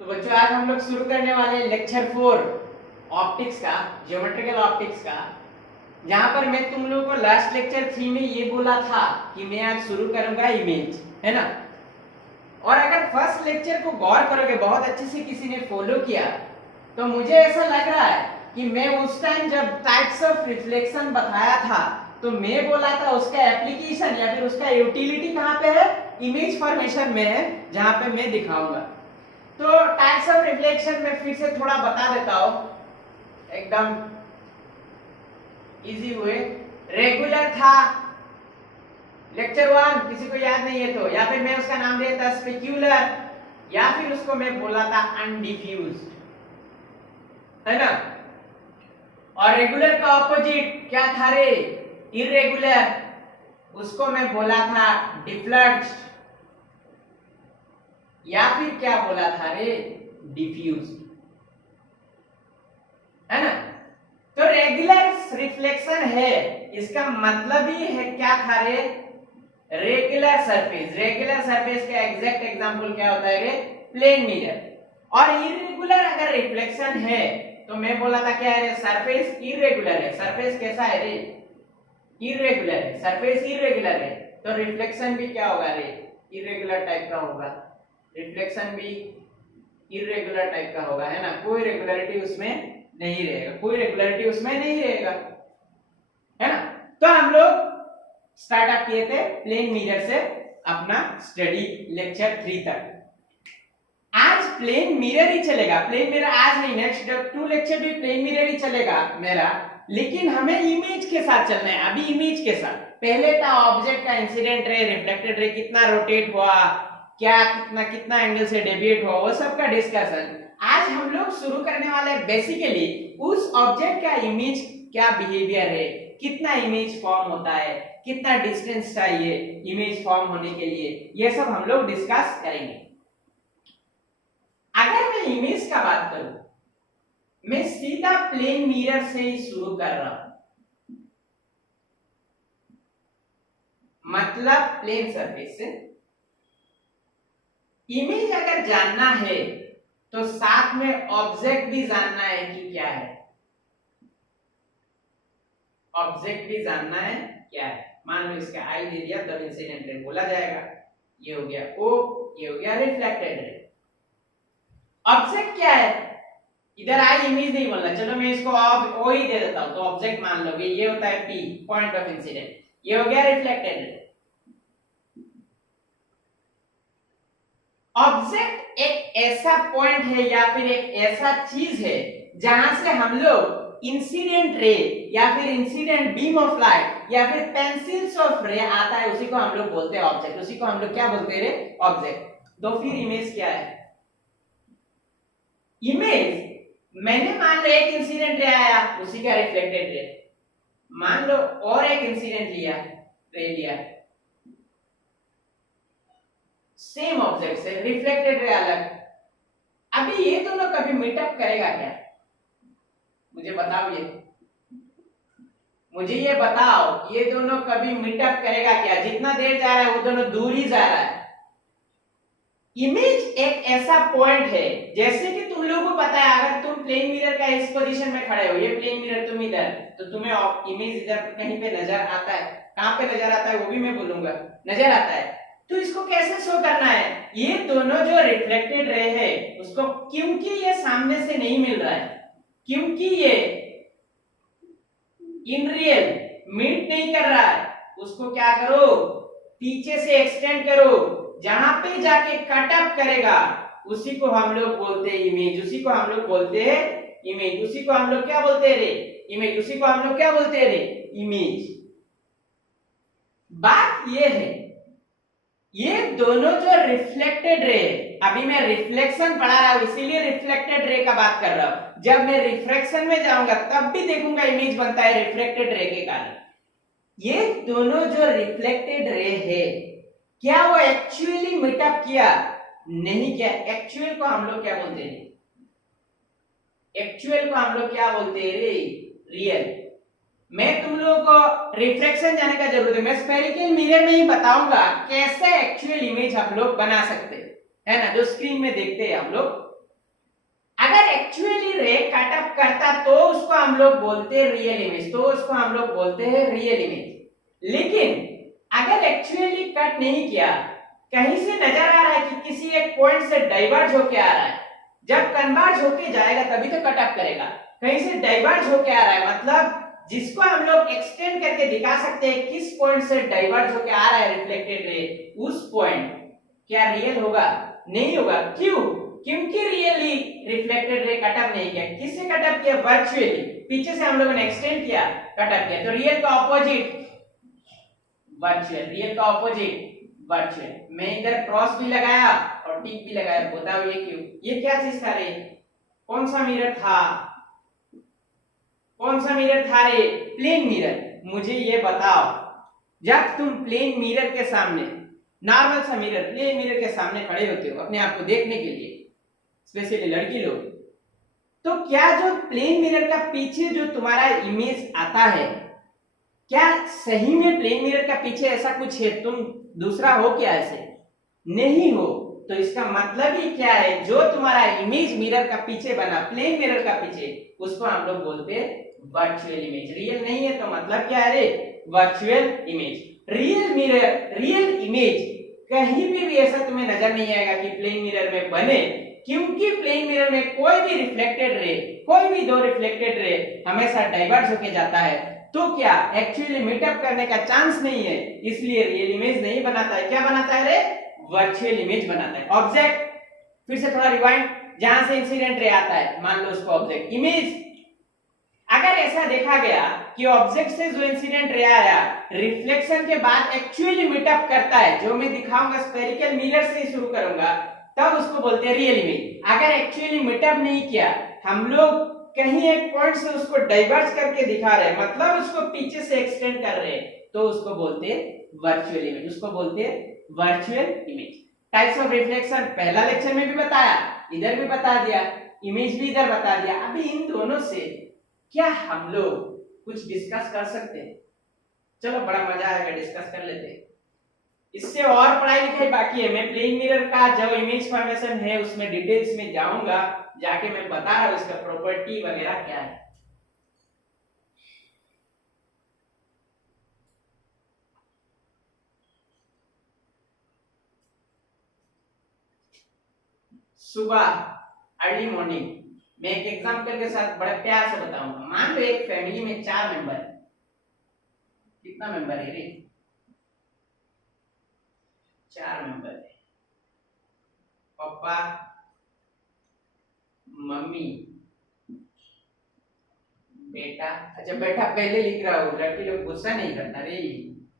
तो बच्चों आज हम लोग शुरू करने वाले हैं लेक्चर 4 ऑप्टिक्स का, ज्योमेट्रिकल ऑप्टिक्स का। जहां पर मैं तुम लोगों को लास्ट लेक्चर 3 में ये बोला था कि मैं आज शुरू करूंगा इमेज, है ना। और अगर फर्स्ट लेक्चर को गौर करोगे, बहुत अच्छे से किसी ने फॉलो किया, तो मुझे ऐसा लग रहा है कि मैं उस टाइम जब टाइप्स ऑफ रिफ्लेक्शन बताया था तो मैं बोला था उसका एप्लीकेशन या फिर उसका यूटिलिटी कहां पे है, इमेज फॉर्मेशन में है, जहां पे मैं दिखाऊंगा। तो टाइप्स ऑफ रिफ्लेक्शन में फिर से थोड़ा बता देता हूं, एकदम इजी हुए। रेगुलर था लेक्चर 1, किसी को याद नहीं है तो, या फिर मैं उसका नाम देता स्पेक्युलर, या फिर उसको मैं बोला था अनडिफ्यूज्ड, है ना। और रेगुलर का ऑपोजिट क्या था रे, इरेगुलर, उसको मैं बोला था डिफ्लक्स्ड, या फिर क्या बोला था रे, डिफ्यूज्ड, है ना। तो रेगुलर रिफ्लेक्शन है, इसका मतलब ही है क्या था रे, रेगुलर सरफेस। रेगुलर सरफेस का एग्जैक्ट एग्जांपल क्या होता है रे, प्लेन मिरर। और इरेगुलर अगर रिफ्लेक्शन है तो मैं बोला था क्या है, सरफेस इरेगुलर है। सरफेस कैसा है रे, इरेगुलर है, सरफेस इरेगुलर है, तो रिफ्लेक्शन भी क्या होगा रे, इरेगुलर टाइप का होगा। रिफ्लेक्शन भी इरेगुलर टाइप का होगा, है ना। कोई रेगुलरिटी उसमें नहीं रहेगा, कोई रेगुलरिटी उसमें नहीं रहेगा, है ना। तो हम लोग स्टार्टअप किए थे प्लेन मिरर से अपना स्टडी लेक्चर 3 तक। आज प्लेन मिरर ही चलेगा, प्लेन मिरर आज नहीं, नेक्स्ट 2 लेक्चर भी प्लेन मिरर ही चलेगा मेरा, लेकिन हमें इमेज के साथ चलना है। अभी इमेज के साथ, पहले था ऑब्जेक्ट का इंसिडेंट रे, रिफ्लेक्टेड रे कितना रोटेट हुआ, क्या कितना कितना एंगल से डेविएट हुआ, वो सब का डिस्कशन आज हम लोग शुरू करने वाले हैं। बेसिकली उस ऑब्जेक्ट का इमेज क्या बिहेवियर है, कितना इमेज फॉर्म होता है, कितना डिस्टेंस चाहिए इमेज फॉर्म होने के लिए, ये सब हम लोग डिस्कस करेंगे। अगर मैं इमेज का बात करूं, मैं सीधा प्लेन मिरर से ही शुरू कर रहा हूं, मतलब प्लेन सरफेस से। इमेज अगर जानना है तो साथ में ऑब्जेक्ट भी जानना है कि क्या है, ऑब्जेक्ट भी जानना है क्या है। मान लो इसका आई दे दिया, तब इंसिडेंट रे बोला जाएगा। ये हो गया ओ, ये हो गया रिफ्लेक्टेड रे। ऑब्जेक्ट क्या है, इधर आई इमेज नहीं बोलना, चलो मैं इसको ओ ही दे देता हूं, तो ऑब्जेक्ट मान लोगे ये होता है पी, पॉइंट ऑफ इंसिडेंट। ये हो गया रिफ्लेक्टेड रे। ऑब्जेक्ट एक ऐसा पॉइंट है या फिर एक ऐसा चीज है जहां से हम लोग इंसिडेंट रे या फिर इंसिडेंट बीम ऑफ लाइट या फिर पेंसिल्स ऑफ रे आता है, उसी को हम लोग बोलते हैं ऑब्जेक्ट। उसी को हम लोग क्या बोलते हैं रे, ऑब्जेक्ट। तो फिर इमेज क्या है, इमेज मैंने मान लो एक इंसिडेंट रे आया, उसी का रिफ्लेक्टेड रे, मान लो और एक इंसिडेंट लिया, रे लिया, सेम ऑब्जेक्ट से रिफ्लेक्टेड रे अलग। अभी ये दोनों कभी मीटअप करेगा क्या, मुझे बताओ, मुझे ये बताओ, ये दोनों कभी मीटअप करेगा क्या। जितना देर जा रहा है वो दोनों दूर ही जा रहा है। इमेज एक ऐसा पॉइंट है, जैसे कि तुम लोगों को पता है, अगर तुम प्लेन मिरर का इस पोजीशन में खड़े हो, ये प्लेन मिरर तुम इधर, तो तुम्हें इमेज इधर कहीं पे नजर आता है। कहां पे नजर आता है वो भी मैं बोलूंगा, नजर आता है। तो इसको कैसे शो करना है, ये दोनों जो रिफ्लेक्टेड रे है उसको, क्योंकि ये सामने से नहीं मिल रहा है, क्योंकि ये इन रियल मीट नहीं कर रहा है, उसको क्या करो, पीछे से एक्सटेंड करो, जहां पे जाके कट अप करेगा उसी को हम लोग बोलते हैं इमेज। उसी को हम लोग बोलते हैं इमेज। उसी को हम लोग क्या बोलते हैं रे, इमेज। उसी को हम लोग क्या बोलते हैं रे, इमेज। बात ये है, ये दोनों जो रिफ्लेक्टेड रे, अभी मैं रिफ्लेक्शन पढ़ा रहा हूं इसीलिए रिफ्लेक्टेड रे का बात कर रहा हूं। जब मैं रिफ्रैक्शन में जाऊंगा तब भी देखूंगा इमेज बनता है रिफ्लेक्टेड रे के कारण। ये दोनों जो रिफ्लेक्टेड रे है, क्या वो एक्चुअली मीटअप किया, नहीं किया। एक्चुअल को हम लोग क्या बोलते हैं, एक्चुअल को हम लोग क्या बोलते हैं रे, रियल। मैं तुम लोगों को रिफ्लेक्शन जाने का जरूरत है, मैं स्फेरिकल मिरर में ही बताऊंगा कैसे एक्चुअल इमेज हम लोग बना सकते हैं, है ना, जो स्क्रीन में देखते हैं हम लोग अगर एक्चुअली रे कट अप करता तो उसको हम लोग बोलते हैं रियल इमेज, तो उसको हम लोग बोलते हैं रियल इमेज। लेकिन अगर एक्चुअली कट नहीं किया, कहीं से नजर आ रहा है कि किसी एक पॉइंट से डाइवर्ज होके आ रहा है, जब कन्वर्ज होके जाएगा तभी तो कट अप करेगा। कहीं से डाइवर्ज होके आ रहा है मतलब जिसको हम लोग एक्सटेंड करके दिखा सकते हैं किस पॉइंट से डाइवर्ज होके आ रहा है रिफ्लेक्टेड रे, उस पॉइंट क्या रियल होगा? नहीं होगा। क्यों? क्योंकि really reflected ray cut up नहीं किया। किससे कट अप किया? वर्चुअली, पीछे से हम लोगों ने एक्सटेंड किया, कट अप किया। तो रियल का ऑपोजिट वर्चुअल, रियल का ऑपोजिट वर्चुअल। मैं इधर क्रॉस भी लगाया और टिक भी लगाया, बताओ ये क्यों? ये क्या चीज था रे? कौन सा मिरर था? कौन सा मिरर था रे? Plane mirror. मुझे ये बताओ, जब तुम प्लेन मिरर के सामने, नॉर्मल सा मिरर, प्लेन मिरर के सामने खड़े होते हो अपने आप को देखने के लिए, स्पेशली लड़की लोग, तो क्या जो प्लेन मिरर का पीछे जो तुम्हारा इमेज आता है, क्या सही में प्लेन मिरर का पीछे ऐसा कुछ है? तुम दूसरा हो क्या ऐसे? नहीं हो। तो इसका मतलब ही क्या है? जो तुम्हारा इमेज मिरर का पीछे बना, प्लेन मिरर का पीछे, उसको हम लोग बोलते हैं वर्चुअल इमेज। रियल नहीं है तो मतलब क्या है रे? Virtual image. Real mirror, real image कहीं भी ऐसा तुम्हें नजर नहीं आएगा कि प्लेन मिरर में बने, क्योंकि प्लेन मिरर में कोई भी रिफ्लेक्टेड रे, कोई भी दो रिफ्लेक्टेड रे हमेशा डाइवर्ज होके जाता है, तो क्या एक्चुअली मीटअप करने का चांस नहीं है, इसलिए रियल इमेज नहीं बनाता है। क्या बनाता है रे? वर्चुअल इमेज बनाता है। ऑब्जेक्ट, फिर से थोड़ा रिवाइंड, जहां से इंसिडेंट रे आता है मान लो उसको ऑब्जेक्ट। इमेज, अगर ऐसा देखा गया कि ऑब्जेक्ट से जो इंसिडेंट रे आया रिफ्लेक्शन के बाद एक्चुअली मीटअप करता है, जो मैं दिखाऊंगा स्फेरिकल मिरर से ही शुरू करूंगा, तब उसको बोलते हैं रियल इमेज। अगर एक्चुअली मीटअप नहीं किया, हम लोग कहीं एक पॉइंट से उसको डाइवर्ज करके दिखा रहे हैं, मतलब उसको पीछे से एक्सटेंड कर रहे हैं, तो उसको बोलते हैं वर्चुअल इमेज, उसको बोलते हैं virtual image. Types of reflection पहला लेक्चर में भी बताया, इधर भी बता दिया, इमेज भी इधर बता दिया। अभी इन दोनों से क्या हम लोग कुछ डिस्कस कर सकते हैं? चलो बड़ा मजा आएगा, डिस्कस कर लेते हैं। इससे और पढ़ाई लिखाई बाकी है। मैं प्लेन मिरर का जो इमेज फॉर्मेशन है उसमें डिटेल्स में जाऊंगा, जाके मैं बता रहा हूं इसका प्रॉपर्टी वगैरह क्या है। सुबह अर्ली मॉर्निंग मैं एक एग्जांपल के साथ बड़े प्यार से बताऊंगा। मान लो एक फैमिली में 4 मेंबर है। कितना मेंबर है रे? 4 मेंबर है। पापा, मम्मी, बेटा। अच्छा बेटा पहले लिख रहा हूँ, लड़की लोग गुस्सा नहीं करना रे,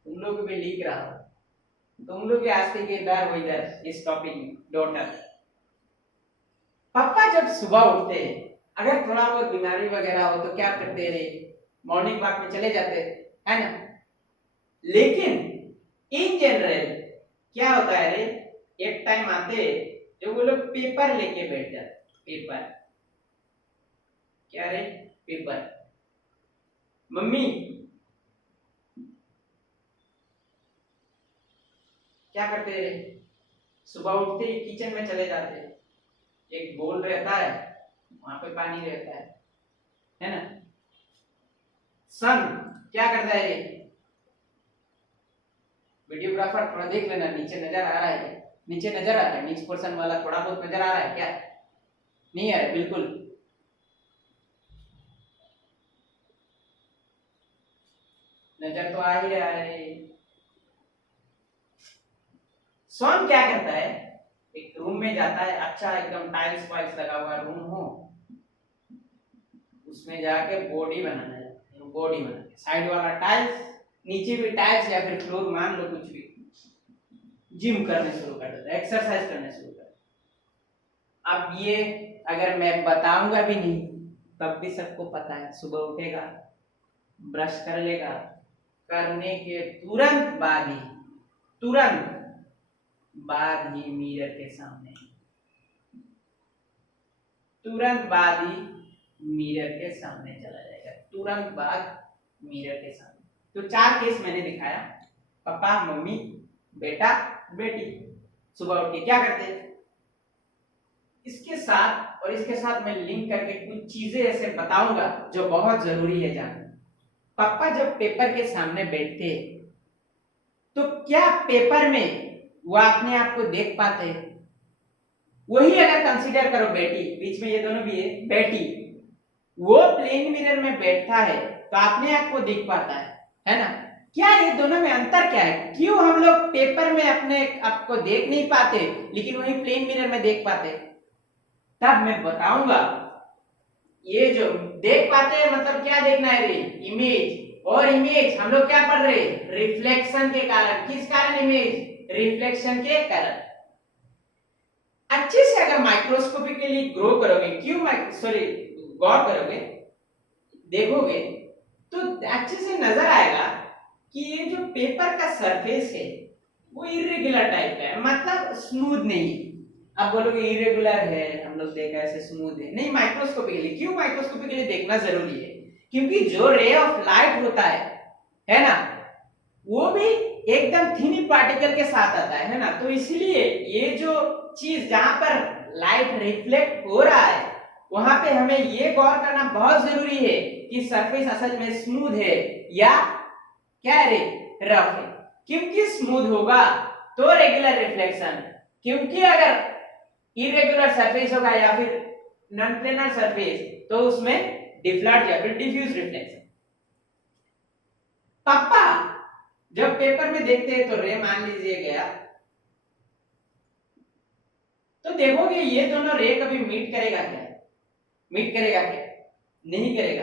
तुम लोग भी लिख रहा हो, तुम लोग के आस्ते के इधर हो, इधर इस टॉपिक में डॉटर। पापा जब सुबह उठते हैं, अगर थोड़ा बहुत बीमारी वगैरह हो तो क्या करते रे? मॉर्निंग वॉक में चले जाते है ना। लेकिन इन जनरल क्या होता है रे, एक टाइम आते जो वो लोग पेपर लेके बैठ जाते। पेपर क्या रे? पेपर। मम्मी क्या करते रे? सुबह उठते ही किचन में चले जाते, एक बोल रहता है वहां पे पानी रहता है ना। सन क्या करता है? वीडियोग्राफर थोड़ा देख लेना, नीचे नजर आ रहा है? नीचे नजर आ रहा है? नीचे पोर्शन वाला थोड़ा बहुत नजर आ रहा है क्या? नहीं आ रहा है बिल्कुल। नजर तो आ ही रहा है। सन क्या करता है? एक रूम में जाता है, अच्छा एकदम टाइल्स वाइल्स लगा हुआ रूम हो, उसमें जाके बॉडी बनाना है। बॉडी बनाना, साइड वाला टाइल्स, नीचे भी टाइल्स या फिर फ्लोर मान लो कुछ भी, जिम करने शुरू कर देता है, एक्सरसाइज करने शुरू कर देता है। अब ये अगर मैं बताऊंगा भी नहीं तब भी सबको पता है। सुबह उठेगा, ब्रश कर लेगा, करने के तुरंत बाद ही, तुरंत बाद ही मिरर के सामने, तुरंत बाद ही मिरर के सामने चला जाएगा, तुरंत बाद मिरर के सामने। तो 4 केस मैंने दिखाया, पापा, मम्मी, बेटा, बेटी। सुबह उठ के क्या करते? इसके साथ और इसके साथ मैं लिंक करके कुछ चीजें ऐसे बताऊंगा जो बहुत जरूरी है जानना। पापा जब पेपर के सामने बैठते तो क्या पेपर में वो अपने आप को देख पाते? वही अगर कंसीडर करो बेटी, बीच में ये दोनों भी है, बेटी वो प्लेन मिरर में बैठता है तो अपने आप को देख पाता है ना? क्या ये दोनों में अंतर क्या है? क्यों हम लोग पेपर में अपने आप को देख नहीं पाते लेकिन वही प्लेन मिरर में देख पाते? तब मैं बताऊंगा। ये जो देख पाते हैं मतलब क्या देखना है रे? इमेज। और इमेज हम लोग क्या पढ़ रहे? रिफ्लेक्शन के कारण। किस कारण इमेज? रिफ्लेक्शन के कारण। अच्छे से अगर माइक्रोस्कोपिकली ग्रो करोगे, गौर करोगे, देखोगे तो अच्छे से नजर आएगा कि ये जो पेपर का सरफेस है वो इरेगुलर टाइप का है, मतलब स्मूथ नहीं है। आप बोलोगे इरेगुलर है, हम लोग देखा ऐसे स्मूथ है नहीं, माइक्रोस्कोपिकली। क्यों माइक्रोस्कोपिकली देखना जरूरी है? क्योंकि जो रे ऑफ लाइट होता है ना, वो भी एकदम थिन पार्टिकल के साथ आता है ना, तो इसलिए ये जो चीज जहां पर लाइट रिफ्लेक्ट हो रहा है वहां पे हमें ये गौर करना बहुत जरूरी है कि सरफेस असल में स्मूथ है या क्या है रे? रफ है। क्योंकि स्मूथ होगा तो रेगुलर रिफ्लेक्शन, क्योंकि अगर इरेगुलर सरफेस होगा या फिर नॉन प्लेनर सरफेस तो उसमें डिफ्लेक्ट या फिर डिफ्यूज रिफ्लेक्शन। पापा जब पेपर में देखते हैं तो रे मान लीजिए गया, तो देखोगे ये दोनों रे कभी मीट करेगा क्या? मीट करेगा क्या? नहीं करेगा।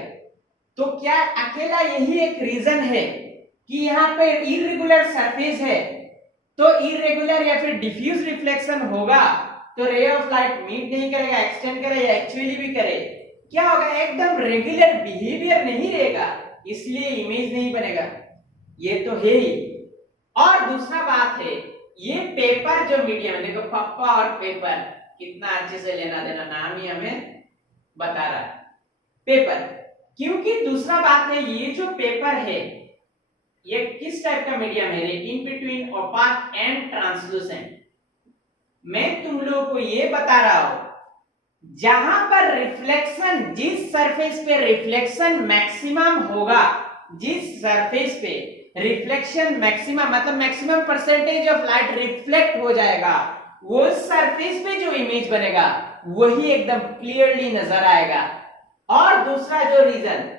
तो क्या अकेला यही एक रीजन है कि यहाँ पे इरेगुलर सरफेस है तो इरेगुलर या फिर डिफ्यूज रिफ्लेक्शन होगा, तो रे ऑफ लाइट मीट नहीं करेगा, एक्सटेंड करे या एक्चुअली भी करे, क्या होगा? एकदम रेगुलर बिहेवियर नहीं रहेगा, इसलिए इमेज नहीं बनेगा। ये तो है ही। और दूसरा बात है, ये पेपर जो मीडियम है, देखो पप्पा और पेपर कितना अच्छे से लेना देना, नाम ही हमें बता रहा है पेपर। क्योंकि दूसरा बात है, ये जो पेपर है ये किस टाइप का मीडियम है? In between opaque and translucent. मैं तुम लोगों को ये बता रहा हूं, जहां पर रिफ्लेक्शन, जिस सरफेस पे रिफ्लेक्शन मैक्सिमम होगा, जिस सरफेस पे रिफ्लेक्शन मैक्सिमम मतलब maximum percentage of light reflect हो जाएगा, वो सरफेस पे जो इमेज बनेगा वही एकदम क्लियरली नजर आएगा। और दूसरा जो रीजन,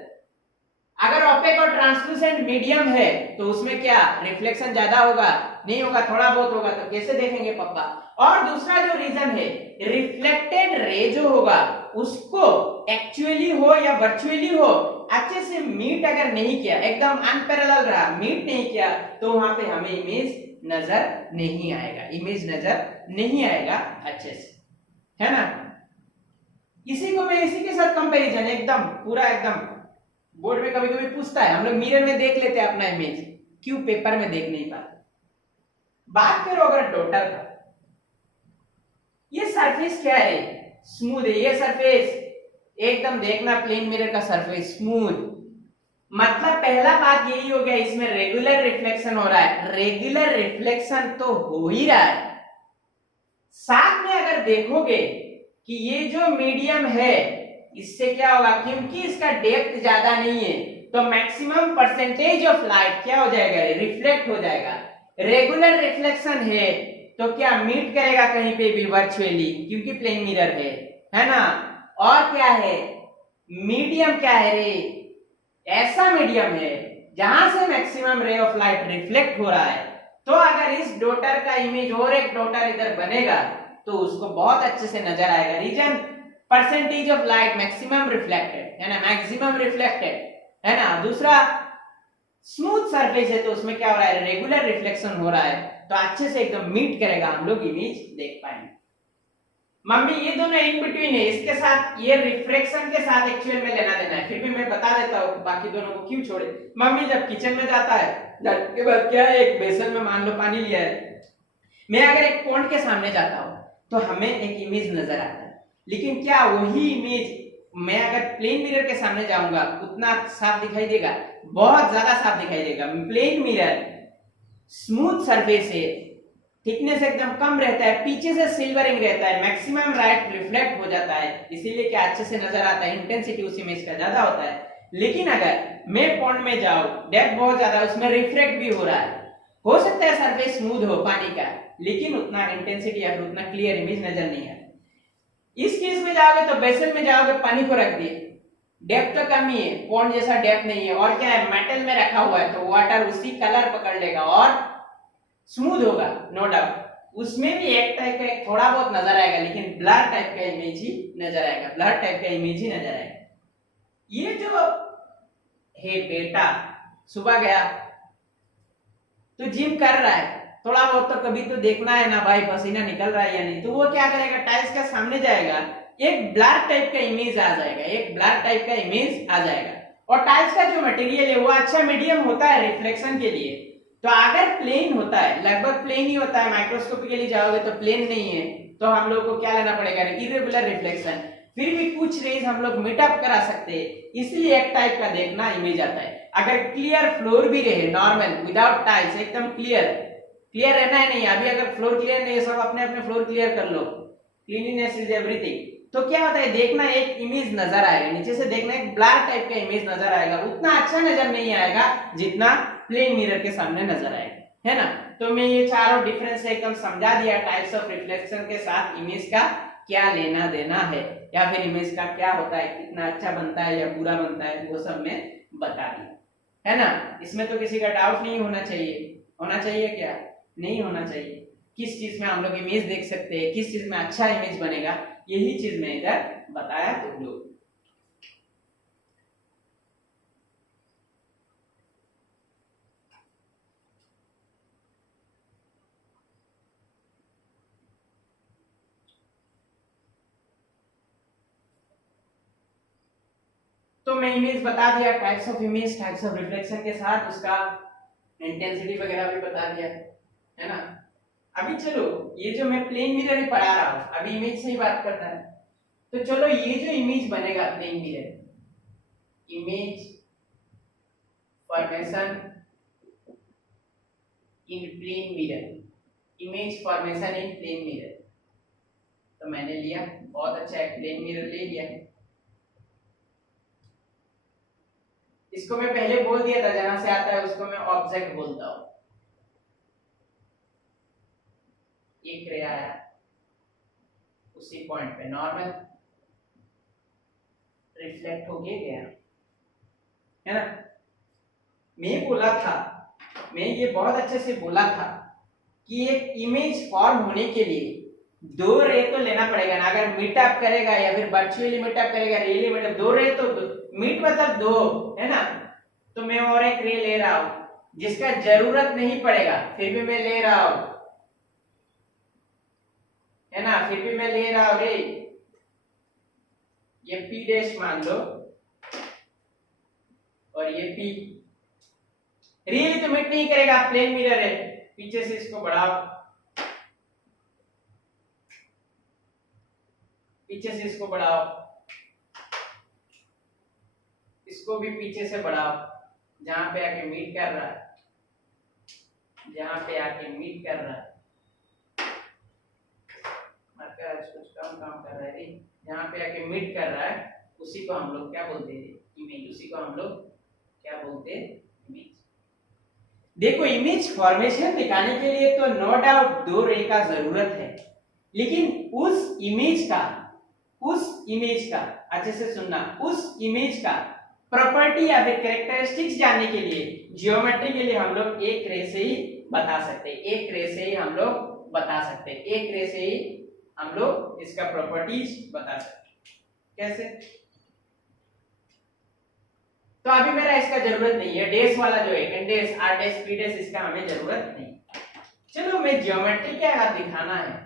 अगर ओपेक और ट्रांसलूसेंट मीडियम है तो उसमें क्या रिफ्लेक्शन ज्यादा होगा? नहीं होगा, थोड़ा बहुत होगा, तो कैसे देखेंगे पापा? और दूसरा जो रीजन है, रिफ्लेक्टेड रे जो होगा उसको एक्चुअली हो या वर्चुअली हो अच्छे से मीट अगर नहीं किया, एकदम अनपैरेलल रहा, मीट नहीं किया, तो वहां पे हमें इमेज नजर नहीं आएगा, इमेज नजर नहीं आएगा अच्छे से, है ना? इसी को मैं इसी के साथ कंपैरिजन एकदम पूरा एकदम बोर्ड में कभी कभी पूछता है, हम लोग मिरर में देख लेते हैं अपना इमेज, क्यों पेपर में देख नहीं पाते? बात करो अगर डॉटर का, ये सरफेस क्या है? स्मूथ है। ये सरफेस एकदम देखना प्लेन मिरर का सरफेस स्मूथ, मतलब पहला बात यही हो गया, इसमें रेगुलर रिफ्लेक्शन हो रहा है। रेगुलर रिफ्लेक्शन तो हो ही रहा है, साथ में अगर देखोगे कि ये जो मीडियम है इससे क्या होगा, क्योंकि इसका डेप्थ ज्यादा नहीं है तो मैक्सिमम परसेंटेज ऑफ लाइट क्या हो जाएगा? रिफ्लेक्ट हो जाएगा। रेगुलर रिफ्लेक्शन है तो क्या मीट करेगा कहीं पे भी वर्चुअली, क्योंकि प्लेन मिरर है ना? और क्या है? मीडियम क्या है रे? ऐसा मीडियम है जहां से maximum ray of light reflect हो रहा है, तो अगर इस डॉटर का इमेज और एक डॉटर इधर बनेगा तो उसको बहुत अच्छे से नजर आएगा। Reason percentage of light maximum reflected, है ना? मैक्सिमम रिफ्लेक्टेड, है ना? दूसरा स्मूथ सरफेस है तो उसमें क्या हो रहा है? रेगुलर रिफ्लेक्शन हो रहा है, तो अच्छे से एकदम मीट करेगा, हम लोग इमेज देख पाएंगे। मम्मी ये दोनों इन बिटवीन है, इसके साथ ये रिफ्लेक्शन के साथ एक्चुअल में लेना देना है, फिर भी मैं बता देता हूँ बाकी दोनों को क्यों छोड़े। मम्मी जब किचन में जाता है, जाने के बाद क्या है, एक बेसन में मान लो पानी लिया है, मैं अगर एक पॉन्ड के सामने जाता हूँ तो हमें एक इमेज नजर आता है, लेकिन क्या वही इमेज मैं अगर प्लेन मिरर के सामने जाऊंगा उतना साफ दिखाई देगा? बहुत ज्यादा साफ दिखाई देगा। प्लेन मिरर स्मूथ सरफेस है, थिकनेस एकदम कम रहता है, पीछे से सिल्वरिंग रहता है, मैक्सिमम लाइट रिफ्लेक्ट हो जाता है, इसीलिए क्या अच्छे से नजर आता है, इंटेंसिटी उस इमेज का ज्यादा होता है। लेकिन अगर मैं पॉन्ड में जाऊं, डेप्थ बहुत ज्यादा है, उसमें रिफ्लेक्ट भी हो रहा है, हो सकता है सरफेस स्मूथ हो पानी का, लेकिन उतना इंटेंसिटी या फिर उतना क्लियर इमेज नजर नहीं आता। इस केस में जाओगे तो बेसल में जाओगे, पानी को रख दिए, डेप्थ तो कम ही है, पॉन्ड जैसा डेप्थ नहीं है, और क्या है, मेटल में रखा हुआ है, तो वाटर उसी कलर पकड़ लेगा और स्मूथ होगा, नो डाउट। उसमें भी एक टाइप का थोड़ा बहुत नजर आएगा, लेकिन ब्लर टाइप का इमेज ही नजर आएगा, ब्लर टाइप का इमेज ही नजर आएगा। ये जो है बेटा सुबह गया तो जिम कर रहा है, थोड़ा बहुत तो कभी तो देखना है ना भाई, पसीना निकल रहा है या नहीं, तो वो क्या करेगा, टाइल्स के सामने जाएगा, एक ब्लर टाइप का इमेज आ जाएगा, एक ब्लर टाइप का इमेज आ जाएगा। और टाइल्स का जो मटेरियल है वो अच्छा मीडियम होता है रिफ्लेक्शन के लिए, तो अगर प्लेन होता है, लगभग प्लेन ही होता है, माइक्रोस्कोपिकली जाओगे तो प्लेन नहीं है, तो हम लोग को क्या लेना पड़ेगा, इरेगुलर रिफ्लेक्शन। फिर भी कुछ रेज हम लोग मीट अप करा सकते हैं, इसलिए एक टाइप का देखना इमेज आता है। अगर क्लियर फ्लोर भी रहे, नॉर्मल विदाउट टाइल्स, एकदम क्लियर, क्लियर रहना है नहीं, अभी अगर फ्लोर क्लियर नहीं है, सब अपने अपने फ्लोर क्लियर कर लो, क्लीनलीनेस इज एवरीथिंग, तो क्या होता है, देखना एक इमेज नजर आएगा, नीचे से देखना एक ब्लर टाइप का इमेज नजर आएगा, उतना अच्छा नजर नहीं आएगा जितना प्लेन मिरर के सामने नजर आएगा, है ना। तो मैं ये चारों डिफरेंस एकदम समझा दिया, टाइप्स ऑफ रिफ्लेक्शन के साथ इमेज का क्या लेना देना है, या फिर इमेज का क्या होता है, कितना अच्छा बनता है या बुरा बनता है, वो सब मैं बता दिया, है ना। इसमें तो किसी का डाउट नहीं होना चाहिए, होना चाहिए क्या, नहीं होना चाहिए। किस चीज में हम लोग इमेज देख सकते हैं, किस चीज में अच्छा इमेज बनेगा, यही चीज मैं इधर बताया तुम लोग। तो मैं इमेज बता दिया, types of image, types of reflection के साथ उसका इंटेंसिटी वगैरह भी बता दिया, है ना। अभी चलो ये जो मैं प्लेन मिरर ही पढ़ा रहा हूं, अभी इमेज से ही बात करता है, तो चलो ये जो इमेज बनेगा plane mirror, image formation in plane mirror, image formation in plane mirror, तो मैंने लिया, बहुत अच्छा है, प्लेन मिरर ले लिया। इसको मैं पहले बोल दिया था, जहां से आता है उसको मैं ऑब्जेक्ट बोलता हूं। एक रे आया, उसी पॉइंट पे नॉर्मल रिफ्लेक्ट होके गया, है ना। मैं बोला था, मैं ये बहुत अच्छे से बोला था कि एक इमेज फॉर्म होने के लिए दो रे तो लेना पड़ेगा ना, अगर मीटअप करेगा या फिर वर्चुअली मीटअप करेगा, रियली मीटअप, दो रे तो मीट मतलब दो, है ना। तो मैं और एक रे ले रहा हूं जिसका जरूरत नहीं पड़ेगा, फिर भी मैं ले रहा हूं, है ना, फिर भी मैं ले रहा हूं रे, ये P डैश मान लो और ये P, रियली तो मीट नहीं करेगा, प्लेन मिरर है, पीछे से इसको बढ़ाओ, पीछे से इसको बढ़ाओ, इसको भी पीछे से बढ़ाओ, जहां पे आके मीट कर रहा है, जहां पे आके मीट कर रहा है, मार्कर कुछ कम काम कर रहा है, जहां पे आके मीट कर रहा है उसी को हम लोग क्या बोलते हैं, इमेज, उसी को हम लोग क्या बोलते हैं, इमेज। देखो इमेज फॉर्मेशन दिखाने के लिए तो नो डाउट दो रे का जरूरत है, लेकिन उस इमेज का अच्छे से सुनना, उस इमेज का प्रॉपर्टी या फिर कैरेक्टरिस्टिक्स जानने के लिए, ज्योमेट्री के लिए हम लोग एक रे से ही बता सकते हैं, एक रे से ही हम लोग बता सकते हैं, एक रे से ही हम लोग इसका प्रॉपर्टीज बता सकते हैं। कैसे, तो अभी मेरा इसका जरूरत नहीं है, डैश वाला जो है N dash, R dash, P dash, इसका हमें जरूरत नहीं। चलो मैं ज्योमेट्री क्या दिखाना है,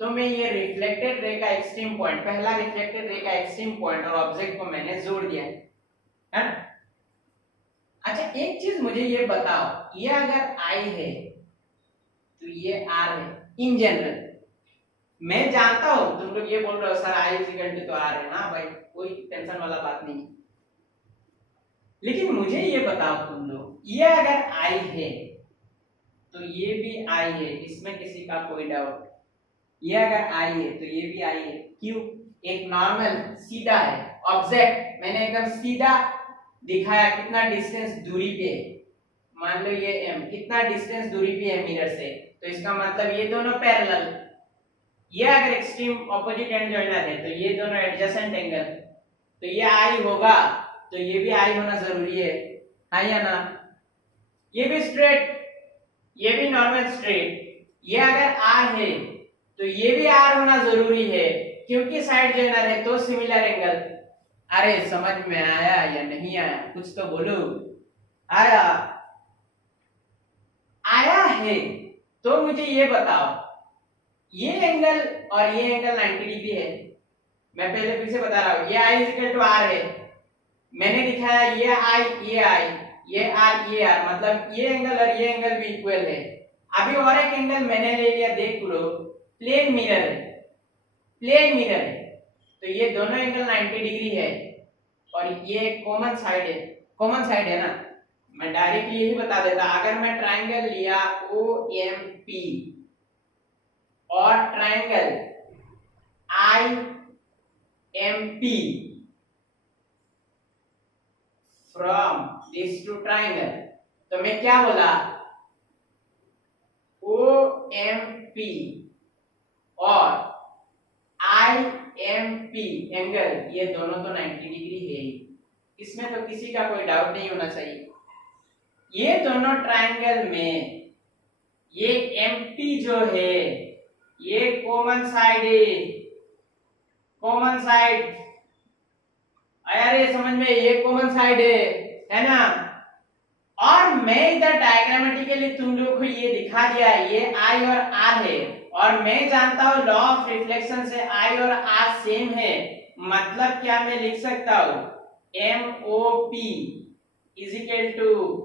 तो मैं ये रिफ्लेक्टेड रे का एक्सट्रीम पॉइंट, पहला रिफ्लेक्टेड रे का एक्सट्रीम पॉइंट और ऑब्जेक्ट को मैंने जोड़ दिया है ना। अच्छा एक चीज मुझे ये बताओ, ये अगर I है तो ये R है, इन जनरल मैं जानता हूं तुम लोग ये बोल रहे हो सर I इक्वल टू तो R है, हाँ भाई कोई टेंशन वाला बात नहीं, लेकिन मुझे ये बताओ तुम लोग, ये अगर I है तो ये भी आई है, इसमें किसी का कोई डाउट? ये अगर आई है तो ये भी आई है। क्यों? एक नॉर्मल सीधा है ऑब्जेक्ट, मैंने एकदम सीधा दिखाया कितना डिस्टेंस दूरी पे है। मान लो ये m कितना डिस्टेंस दूरी पे है मिरर से, तो इसका मतलब ये दोनों पैरेलल। ये अगर एक्सट्रीम ऑपोजिट एंड जॉइनर है तो ये दोनों एडजेसेंट एंगल, तो ये आई होगा तो ये भी आई होना जरूरी है या ना? ये भी स्ट्रेट, ये भी नॉर्मल स्ट्रेट, ये अगर आर है तो ये भी आर होना जरूरी है क्योंकि साइड जॉइनर है तो सिमिलर एंगल। अरे समझ में आया या नहीं आया? कुछ तो बोलो। आया? आया है तो मुझे ये बताओ, ये एंगल और ये एंगल 90 डिग्री है। मैं पहले फिर से बता रहा हूं, ये i इक्वल टू r है, मैंने दिखाया ये i, ये r, ये r, मतलब ये एंगल और ये एंगल भी इक्वल है। अभी और एक एंगल मैंने ले लिया, देख लो, प्लेन मिरर है, प्लेन मिरर है, तो ये दोनों एंगल 90 डिग्री है और ये कॉमन साइड है, कॉमन साइड है ना। मैं डायरेक्टली यही बता देता, अगर मैं ट्रायंगल लिया OMP और triangle IMP from this to triangle, तो मैं क्या बोला? OMP और IMP एंगल ये दोनों तो 90 डिग्री है, इसमें तो किसी का कोई डाउट नहीं होना चाहिए। ये दोनों ट्रायंगल में ये MP जो है ये कॉमन साइड है, कॉमन साइड, अरे समझ में, ये कॉमन साइड है ना। और मैं इधर डायग्रामेटिकली तुम लोग को ये दिखा दिया, ये I और R है और मैं जानता हूं लॉ ऑफ रिफ्लेक्शन से I और R सेम है, मतलब क्या मैं लिख सकता हूं MOP is equal to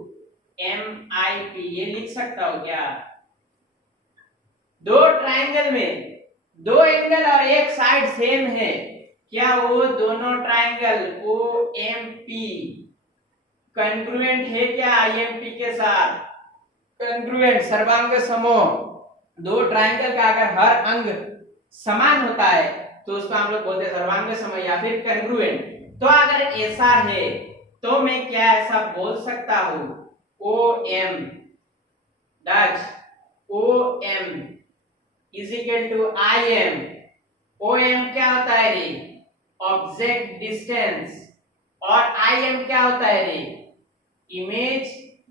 MIP, ये लिख सकता हूं क्या? दो ट्रायंगल में दो एंगल और एक साइड सेम है, क्या वो दोनों ट्रायंगल OMP कंग्रुएंट है क्या IMP के साथ? कंग्रुएंट, सर्वांग समोह। दो ट्रायंगल का अगर हर अंग समान होता है तो उसको हम लोग बोलते हैं सर्वांग समोह या फिर कंग्रुएंट। तो अगर ऐसा है तो मैं क्या ऐसा बोल सकता हूं OM डच OM is equal to IM। OM क्या होता है रे? ऑब्जेक्ट डिस्टेंस, और IM क्या होता है रे? Image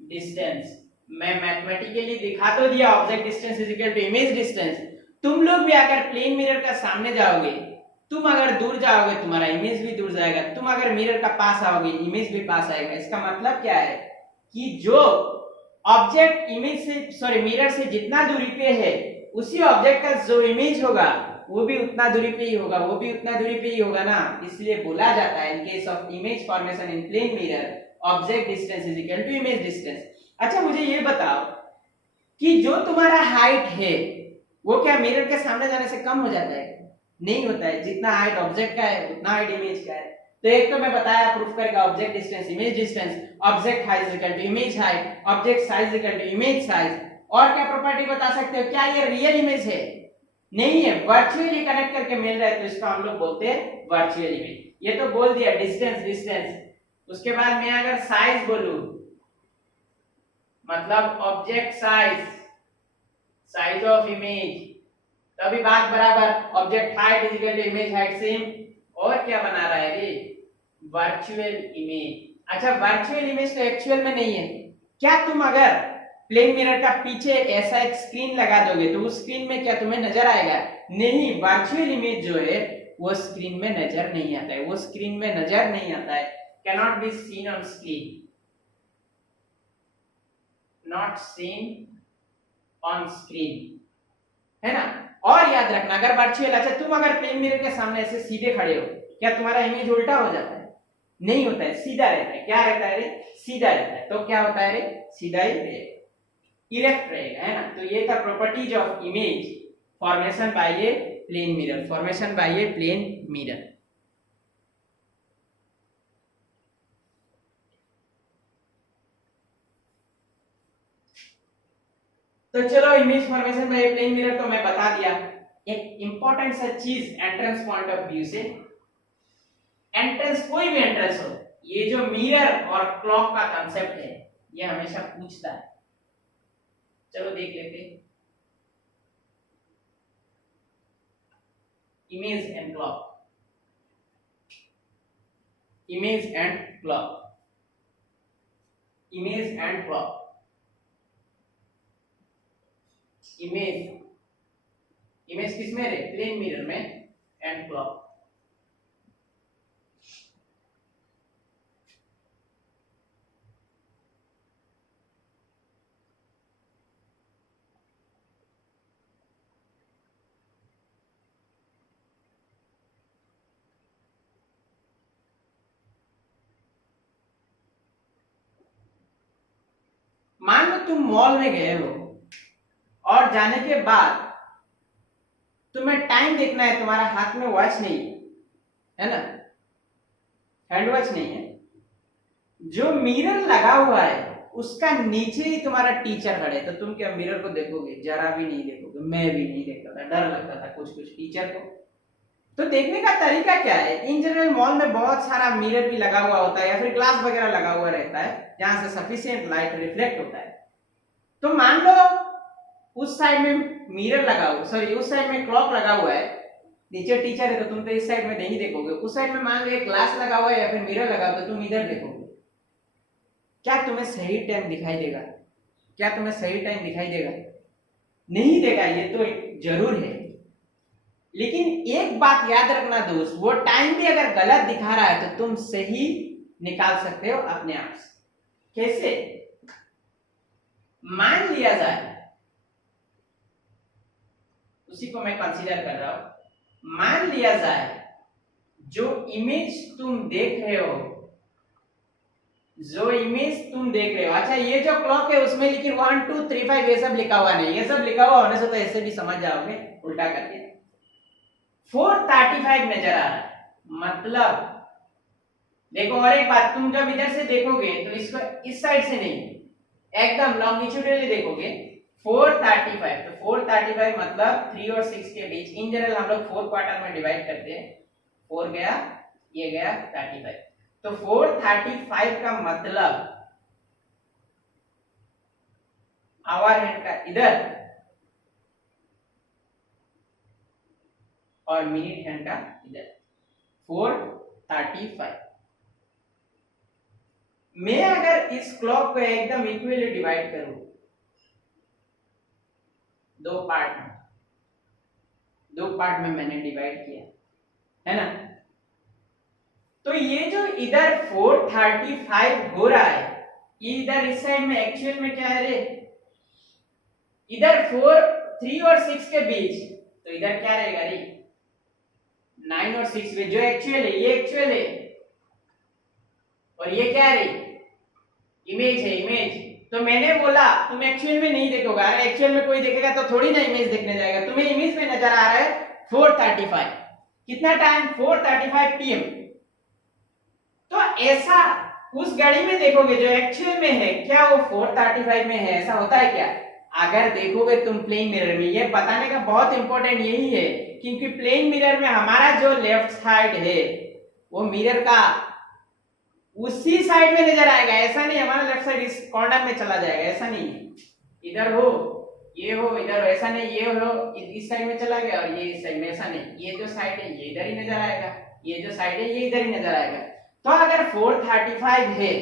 distance. मैं मैथमेटिकली दिखा तो दिया, object distance is equal to image distance. तुम लोग भी अगर प्लेन मिरर का सामने जाओगे, तुम अगर दूर जाओगे तुम्हारा इमेज भी दूर जाएगा, तुम अगर मिरर का पास आओगे इमेज भी पास आएगा। इसका मतलब क्या है कि जो ऑब्जेक्ट इमेज से सॉरी मिरर से जितना दूरी पे है उसी ऑब्जेक्ट का जो इमेज होगा वो भी उतना दूरी पे ही होगा, वो भी उतना दूरी पे ही होगा ना। इसलिए बोला जाता है in case of image formation in plane mirror object distance is equal to image distance. अच्छा मुझे ये बताओ कि जो तुम्हारा हाइट है वो क्या मिरर के सामने जाने से कम हो जाता है? नहीं होता है, जितना हाइट ऑब्जेक्ट का है उतना हाइट इमेज का है। तो एक तो मैं बताया प्रूफ करेगा object distance image distance, object height is equal to image height, object size is equal to image size. और क्या प्रॉपर्टी बता सकते हो? क्या ये रियल इमेज है? नहीं है, वर्चुअली कनेक्ट करके मिल रहा है तो इसको हम लोग बोलते हैं वर्चुअल इमेज। ये तो बोल दिया डिस्टेंस डिस्टेंस। उसके बाद मैं अगर साइज बोलूं मतलब object size, size of image, तभी बात बराबर। Object height is equal to image height same. और क्या बना रहा है रे? Virtual image. अच्छा वर्चुअल इमेज तो एक्चुअल में नहीं है। क्या तुम अगर प्लेन मिरर का पीछे ऐसा एक स्क्रीन लगा दोगे तो उस स्क्रीन में क्या तुम्हें नजर आएगा? नहीं, वर्चुअल इमेज जो है वो स्क्रीन में नजर नहीं आता है, वो स्क्रीन में नजर नहीं आता है। Cannot be seen on screen, not seen on screen, है ना। और याद रखना अगर वर्चुअल, अच्छा तुम अगर प्लेन मिरर के सामने ऐसे सीधे खड़े हो, क्या तुम्हारा इमेज उल्टा हो जाता है? नहीं होता है, सीधा रहता है। क्या रहता है रे? सीधा रहता है। तो क्या होता है रे? सीधा ही रहेगा, इरेक्ट रहेगा, है ना। तो ये था properties of image formation by a plane mirror, formation by a plane mirror. तो चलो इमेज फॉर्मेशन में प्लेन मिरर तो मैं बता दिया। एक इंपॉर्टेंट सा चीज एंट्रेंस पॉइंट ऑफ व्यू से, एंट्रेंस कोई भी एंट्रेंस हो, ये जो मिरर और क्लॉक का कंसेप्ट है ये हमेशा पूछता है। चलो देख लेते हैं। Image and clock, image and clock, image and clock, image, image किस में है? प्लेन मिरर में, एंड क्लॉक। मान लो तुम मॉल में गए हो और जाने के बाद तुम्हें टाइम देखना है, तुम्हारा हाथ में वॉच नहीं है ना, हैंड वॉच नहीं है, जो मिरर लगा हुआ है उसका नीचे ही तुम्हारा टीचर खड़े, तो तुम क्या मिरर को देखोगे? जरा भी नहीं देखोगे। मैं भी नहीं देखता था, डर लगता था कुछ कुछ टीचर को। तो देखने का तरीका क्या है? इन जनरल मॉल में बहुत सारा मिरर भी लगा हुआ होता है या फिर ग्लास वगैरह लगा हुआ रहता है जहां से सफिशिएंट लाइट रिफ्लेक्ट होता है। तो मान लो उस साइड में मिरर लगा हुआ, सॉरी उस साइड में क्लॉक लगा हुआ है, नीचे टीचर है, तो तुम तो इस साइड में नहीं देखोगे। उस साइड में मान लो एक ग्लास लगा हुआ है या फिर मिरर लगा हुआ है, तो तुम इधर देखोगे। क्या तुम्हें सही टाइम दिखाई देगा? क्या तुम्हें सही टाइम दिखाई देगा? नहीं देगा, ये तो जरूर है। लेकिन एक बात याद रखना दोस्त, वो टाइम भी अगर गलत दिखा रहा है तो तुम सही निकाल सकते हो अपने आप से। कैसे? मान लिया जाए, उसी को मैं कंसीडर कर रहा हूं, मान लिया जाए जो इमेज तुम देख रहे हो, जो इमेज तुम देख रहे हो, अच्छा ये जो क्लॉक है उसमें लेकिन 1 2 3 5 ये सब लिखा हुआ नहीं, ये सब लिखा हुआ होने से तो ऐसे भी समझ जाओगे उल्टा करके। 4:35 नजर आ रहा है, मतलब देखो। और एक बात, तुम जब इधर से देखोगे तो इसको इस साइड से नहीं, एकदम लॉन्गिट्यूडली देखोगे। 4:35, तो 4:35 मतलब 3 और 6 के बीच। इन जनरल हम लोग 4 क्वार्टर में डिवाइड करते हैं, 4 गया, ये गया 35, तो 4:35 का मतलब आवर हैंड का इधर और मिनट हैंड का इधर, 4:35। मैं अगर इस क्लॉक को एकदम इक्वली डिवाइड करूं दो पार्ट में, दो पार्ट में मैंने डिवाइड किया है ना, तो ये जो इधर 4:35 हो रहा है, ये इधर इस साइड में एक्चुअल में क्या है रे? इधर 3 और 6 के बीच, तो इधर क्या रहेगा रे? 9 और 6 में, जो एक्चुअल है, ये एक्चुअल है और ये क्या है? इमेज है, इमेज। तो मैंने बोला तुम एक्चुअल में नहीं देखोगे, अरे एक्चुअल में कोई देखेगा तो थोड़ी ना इमेज देखने जाएगा। तुम्हें इमेज में नजर आ रहा है 4:35, कितना टाइम? 4:35 PM। तो ऐसा उस घड़ी में देखोगे जो एक्चुअल में है, क्या वो 4:35 में है? ऐसा होता है क्या? अगर देखोगे तुम प्लेन मिरर में, ये बताने का बहुत इंपॉर्टेंट यही है क्योंकि प्लेन मिरर में हमारा जो लेफ्ट साइड है वो मिरर का उसी साइड में नजर आएगा। ऐसा नहीं हमारा लेफ्ट साइड इस कॉर्नर में चला जाएगा, ऐसा नहीं है। इधर हो, ये हो, इधर हो, ऐसा नहीं, ये हो इस साइड में चला गया और ये इस साइड में, ऐसा नहीं। ये जो साइड है ये इधर ही नजर आएगा, ये जो साइड है ये इधर ही नजर आएगा। तो अगर 4:35 है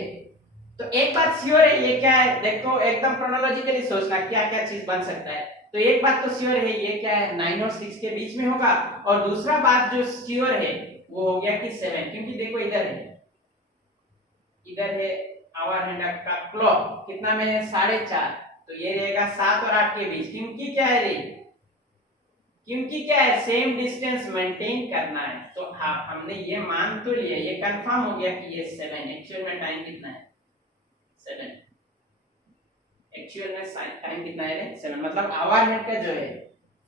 तो एक बात श्योर है, ये क्या है? देखो एकदम क्रोनोलॉजिकली सोचना क्या क्या चीज बन सकता है। तो एक बात तो श्योर है, ये क्या है? 9 और 6 के बीच में होगा। और दूसरा बात जो श्योर है वो हो गया कि 7, क्योंकि देखो इधर है, इधर है आवर हैंड का क्लॉक, कितना में है? 4:30, तो ये रहेगा 7 और 8 के बीच। क्योंकि क्या है रे? क्योंकि क्या है? सेम डिस्टेंस मेंटेन करना है। तो हाँ, हमने ये मान तो लिया, ये कंफर्म हो गया कि ये 7, एक्चुअल में टाइम कितना है? 7, एक्चुअल में टाइम कितना है? 7, मतलब आवर हैंड का जो है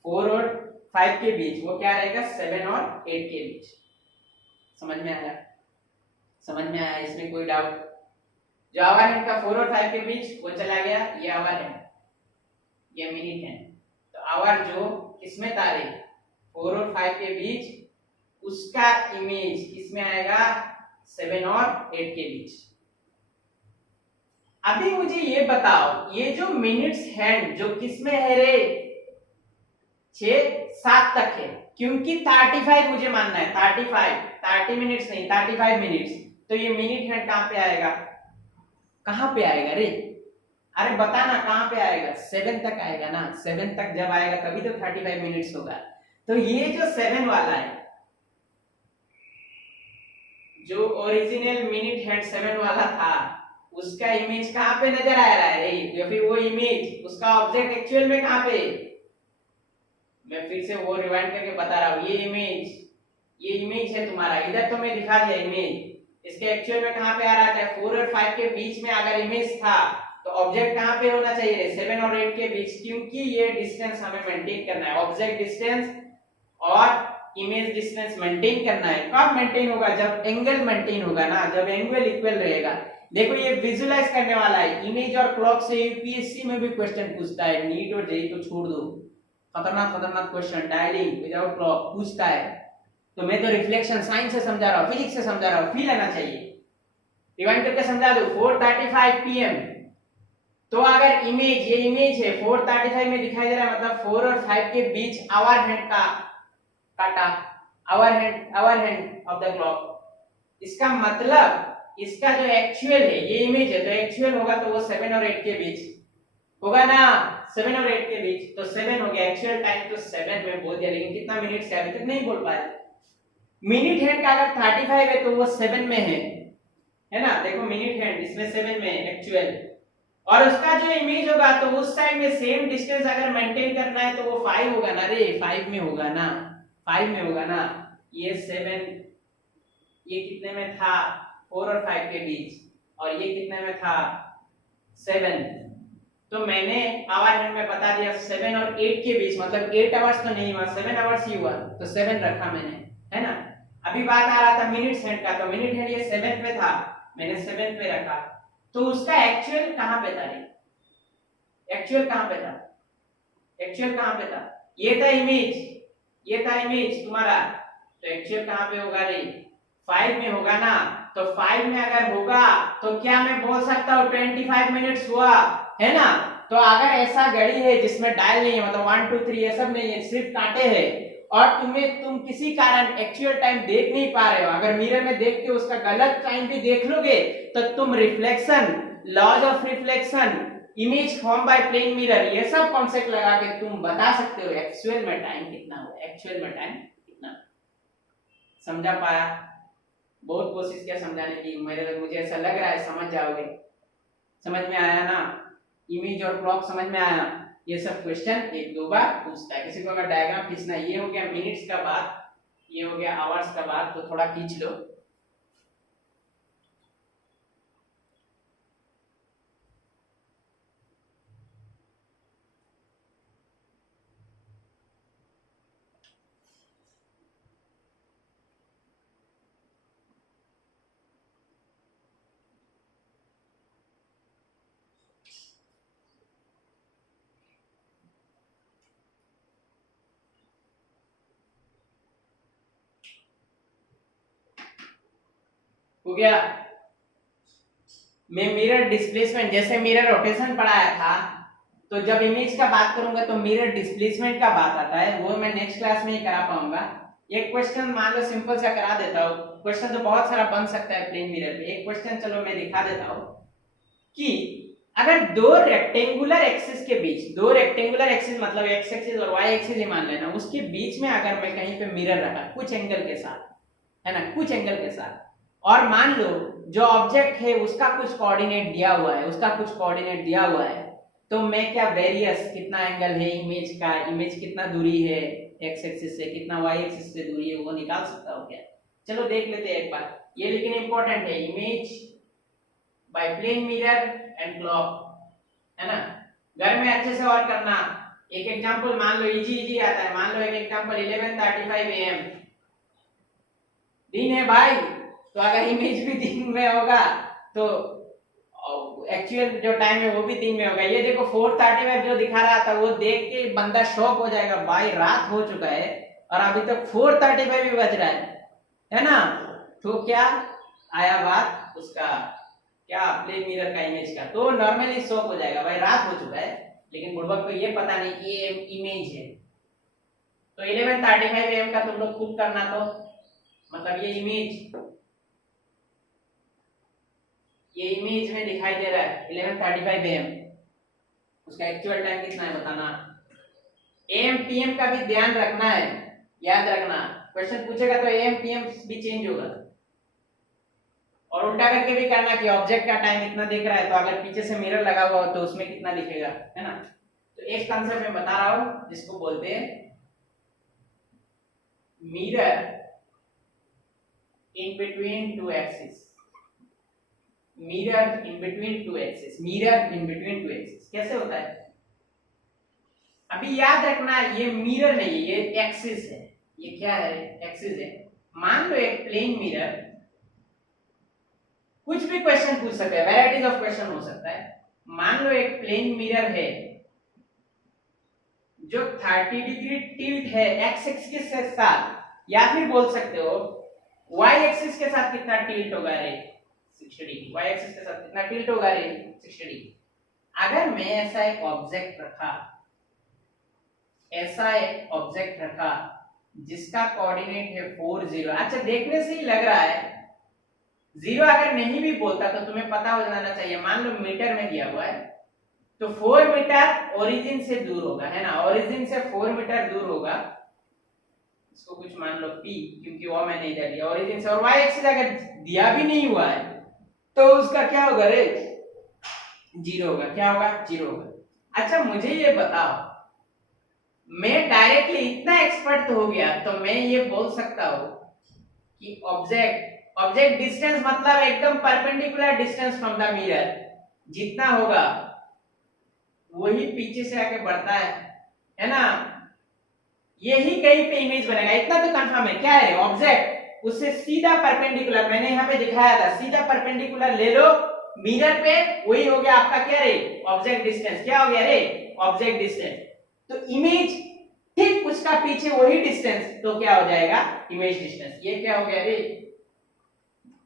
4 और 5 के बीच वो क्या रहेगा? 7 और 8 के बीच। समझ में आया? समझ में आया? इसमें कोई डाउट? जो आवर हैंड का 4 और 5 के बीच वो चला गया, ये आवर हैंड। ये मिनट हैंड। तो आवर जो किसमें तारे 4 और 5 के बीच, उसका इमेज किसमें आएगा 7 और 8 के बीच। अभी मुझे ये बताओ, ये जो मिनट्स हैंड जो किसमें है रे 6-7 तक है, क्योंकि 35 मुझे मानना है, 30 मिनट्स नहीं 35 मिनट्स। तो ये मिनट हैंड कहां पे आएगा, कहां पे आएगा रे, अरे बताना कहां पे आएगा, 7 तक आएगा ना। 7 तक जब आएगा तभी तो 35 मिनट्स होगा। तो ये जो 7 वाला है, जो ओरिजिनल मिनट हैंड 7 वाला था, उसका इमेज कहां पे नजर आ रहा है रे, या फिर वो इमेज उसका ऑब्जेक्ट एक्चुअल में कहां पे। मैं फिर से वो रिवाइंड करके बता रहा हूं, ये इमेज है तुम्हारा, इधर तो मैं दिखा दिया इमेज, इसके एक्चुअल में कहां पे आ रहा है 4 और 5 के बीच में अगर इमेज था तो ऑब्जेक्ट कहां पे होना चाहिए 7 और 8 के बीच, क्योंकि ये डिस्टेंस हमें मेंटेन करना है, ऑब्जेक्ट डिस्टेंस और इमेज डिस्टेंस मेंटेन करना है। कब मेंटेन होगा, जब एंगल मेंटेन होगा ना, जब एंगल इक्वल रहेगा। देखो ये विजुलाइज करने वाला है, इमेज और क्लॉक से यूपीएससी में भी क्वेश्चन पूछता है, नीट और जेईई तो छोड़ दो, खतरनाक क्वेश्चन डायलिंग विदाउट क्लॉक पूछता है। तो मैं तो रिफ्लेक्शन साइंस से समझा रहा हूं, फिजिक्स से समझा रहा हूं, फील आना चाहिए, रिवाइंड करके समझा दो। 4:35 पीएम, तो अगर इमेज, ये इमेज है 4:35 में दिखाई दे रहा है, मतलब 4 और 5 के बीच आवर हैंड का काटा, hour hand of the clock. इसका मतलब इसका जो एक्चुअल है, ये इमेज है, तो एक्चुअल होगा तो वो 7 और 8 के बीच होगा ना, 7 और 8 के बीच, तो 7 हो गया। एक्चुअल टाइम तो 7 में बोल दिया, लेकिन कितना मिनट है अभी तक नहीं बोल पाए। मिनट हैंड का अगर 35 है तो वो 7 में है ना, देखो मिनट हैंड इसमें 7 में एक्चुअल, और उसका जो इमेज होगा तो उस साइड में सेम डिस्टेंस अगर मेंटेन करना है तो वो 5 होगा ना रे, 5 में होगा ना, 5 में होगा ना। ये 7 ये कितने में था 4 और 5 के बीच, और ये कितने में था 7। तो मैंने आवर हैंड में बता दिया 7 और 8 के बीच, मतलब 8 आवर्स तो नहीं हुआ, 7 आवर्स ही हुआ, तो 7 रखा मैंने, है ना। अभी बात आ रहा था मिनट्स हैंड का, तो मिनट हैंड ये 7 पे था, मैंने 7 पे रखा, तो उसका एक्चुअल कहां पे था रे, एक्चुअल कहां पे था, एक्चुअल कहां पे था, ये था इमेज, ये था इमेज तुम्हारा, तो एक्चुअल कहां पे होगा रे 5 में होगा ना। तो 5 में अगर होगा तो क्या मैं बोल सकता हूं 25 मिनट्स हुआ, है ना। तो अगर ऐसा घड़ी है जिसमें डायल नहीं है, मतलब 1 2 3 ये सब नहीं है, सिर्फ कांटे हैं, और तुम किसी कारण एक्चुअल टाइम देख नहीं पा रहे हो, अगर मिरर में देख के उसका गलत टाइम भी देख लोगे, तो तुम reflection, laws of reflection, image form by plane mirror, ये सब कॉन्सेप्ट लगा के तुम बता सकते हो एक्चुअल में टाइम कितना हुआ, एक्चुअल में टाइम कितना। समझा पाया, बहुत कोशिश किया समझाने की, मुझे ऐसा लग रहा है समझ जाओगे, समझ में आया ना, इमेज और क्लॉक समझ में आया। ये सब क्वेश्चन 1-2 बार पूछता है। किसी को अगर डायग्राम खींचना, ये हो गया मिनट्स का बात, ये हो गया आवर्स का बात, तो थोड़ा खींच लो। हो गया। मैं मिरर डिस्प्लेसमेंट, जैसे मिरर रोटेशन पढ़ाया था, तो जब इमेज का बात करूंगा तो मिरर डिस्प्लेसमेंट का बात आता है, वो मैं नेक्स्ट क्लास में ही करा पाऊंगा। एक क्वेश्चन मान लो सिंपल सा करा देता हूं, क्वेश्चन तो बहुत सारा बन सकता है प्लेन मिरर पे। एक क्वेश्चन चलो मैं दिखा देता हूं कि अगर दो रेक्टेंगुलर एक्सिस के बीच, दो रेक्टेंगुलर एक्सिस मतलब एक्स एक्सिस और वाई एक्सिस ही मान लेना, उसके बीच में अगर मैं कहीं पे मिरर रखा कुछ एंगल के साथ, है ना, कुछ एंगल के साथ, और मान लो जो ऑब्जेक्ट है उसका कुछ कोऑर्डिनेट दिया हुआ है, उसका कुछ कोऑर्डिनेट दिया हुआ है, तो मैं क्या वेरियस कितना एंगल है इमेज का, इमेज कितना दूरी है एक्स एक्सिस से, कितना वाई एक्सिस से दूरी है, वो निकाल सकता हूं क्या। चलो देख लेते हैं एक बार, ये लेकिन इंपॉर्टेंट है, image by plane mirror and clock, है ना। घर में अच्छे से और करना। एक एग्जांपल मान लो, इजी आता है, मान लो एक एग्जांपल 11:35 AM, दिन है भाई, तो अगर इमेज भी दिन में होगा तो एक्चुअल जो टाइम है वो भी 3 में होगा। ये देखो 4:35 जो दिखा रहा था वो देख के बंदा शॉक हो जाएगा, भाई रात हो चुका है और अभी तक 4:35 भी बज रहा है ना। तो क्या आया बात उसका, क्या प्लेन मिरर का इमेज का, तो नॉर्मली शॉक हो जाएगा, भाई रात हो चुका है। लेकिन बुड़बक को ये पता नहीं कि ये इमेज है। तो 11:35 AM का तुम लोग खुद करना, तो मतलब ये इमेज में दिखाई दे रहा है 11:35 AM। उसका एक्चुअल टाइम कितना है बताना। AM PM का भी ध्यान रखना है, याद रखना, क्वेश्चन पूछेगा तो AM PM भी चेंज होगा। और उल्टा करके भी करना कि ऑब्जेक्ट का टाइम इतना दिख रहा है तो अगर पीछे से मिरर लगा हुआ हो तो उसमें कितना दिखेगा, है ना। तो एक कंसेप्ट मैं बता रहा हूं जिसको बोलते हैं mirror in between two axis. Mirror in between two axis, mirror in between two axis कैसे होता है। अभी याद रखना ये मिरर नहीं है, ये एक्सिस है। ये क्या है, एक्सिस है। मान लो एक प्लेन मिरर, कुछ भी क्वेश्चन पूछ सकते हैं, वैरायटीज ऑफ क्वेश्चन हो सकता है। मान लो एक प्लेन मिरर है जो 30 डिग्री टिल्ट है एक्स एक्सिस के साथ, या फिर बोल सकते हो वाई एक्सिस के साथ कितना टिल्ट होगा रे, 60 डिग्री। वाई एक्सिस के साथ कितना टिल्ट होगा रे, 60 डिग्री। अगर मैं ऐसा एक ऑब्जेक्ट रखा जिसका कोऑर्डिनेट है 4 0। अच्छा देखने से ही लग रहा है 0 अगर नहीं भी बोलता तो तुम्हें पता हो जाना चाहिए। मान लो मीटर में दिया हुआ है तो 4 मीटर ओरिजिन से दूर होगा, है ना। ओरिजिन से 4 मीटर दूर होगा, इसको कुछ मान लो p, क्योंकि वो मैंने इधर दिया ओरिजिन से। और y एक्सिस अगर दिया भी नहीं हुआ है तो उसका क्या होगा रे, 0 होगा। क्या होगा, 0 होगा। अच्छा मुझे ये बताओ, मैं डायरेक्टली इतना एक्सपर्ट हो गया तो मैं ये बोल सकता हूं कि ऑब्जेक्ट डिस्टेंस मतलब एकदम perpendicular distance from the mirror जितना होगा वही पीछे से आके बढ़ता है ना। यही कहीं पे इमेज बनेगा, इतना तो कंफर्म है। क्या है, ऑब्जेक्ट उससे सीधा परपेंडिकुलर, मैंने यहाँ पे दिखाया था, सीधा परपेंडिकुलर ले लो मिरर पे, वही हो गया आपका क्या रे, ऑब्जेक्ट डिस्टेंस। क्या हो गया रे, ऑब्जेक्ट डिस्टेंस। तो इमेज ठीक उसका पीछे वही डिस्टेंस, तो क्या हो जाएगा, इमेज डिस्टेंस। ये क्या हो गया रे,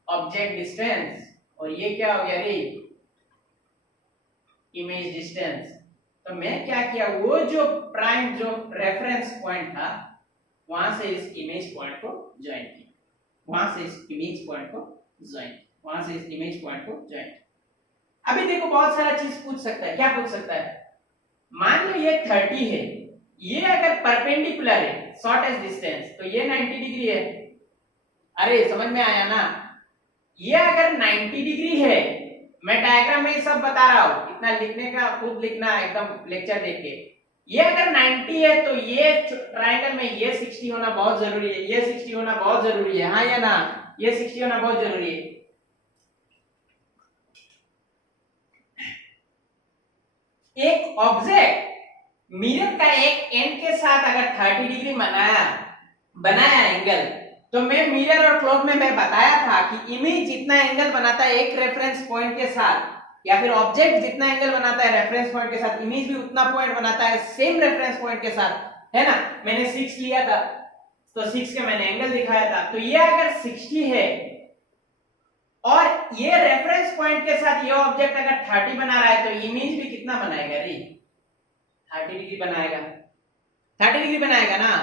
ऑब्जेक्ट डिस्टेंस, और ये क्या हो गया रे, इमेज डिस्टेंस। तो मैं क्या किया, वो जो प्राइम जो रेफरेंस पॉइंट था वहां से इस इमेज पॉइंट को ज्वाइन किया, वहां से इस इमेज पॉइंट को ज्वाइन, वहां से इस इमेज पॉइंट को ज्वाइन। अभी देखो बहुत सारा चीज पूछ सकता है, क्या पूछ सकता है, मान लो ये 30 है, ये अगर परपेंडिकुलर है शॉर्टेस्ट डिस्टेंस तो ये 90 डिग्री है। अरे समझ में आया ना। ये अगर 90 डिग्री है, मैं डायग्राम में सब बता रहा हूं, इतना लिखने का खुद लिखना एकदम लेक्चर देख के। ये अगर 90 है तो ये ट्रायंगल में ये 60 होना बहुत जरूरी है, ये 60 होना बहुत जरूरी है, हाँ या ना, ये 60 होना बहुत जरूरी है। एक ऑब्जेक्ट मिरर का एक एंड के साथ अगर 30 डिग्री बनाया एंगल, तो मैं मिरर और क्लॉक में मैं बताया था कि इमेज जितना एंगल बनाता है एक रेफरेंस पॉइंट के साथ, या फिर ऑब्जेक्ट जितना एंगल बनाता है रेफरेंस पॉइंट के साथ, इमेज भी उतना पॉइंट बनाता है सेम रेफरेंस पॉइंट के साथ, है ना। मैंने 6 लिया था तो 6 का मैंने एंगल दिखाया था। तो ये अगर 60 है और ये रेफरेंस पॉइंट के साथ ये ऑब्जेक्ट अगर 30 बना रहा है तो इमेज भी कितना बनाएगा रे, 30 डिग्री बनाएगा, 30 डिग्री बनाएगा ना।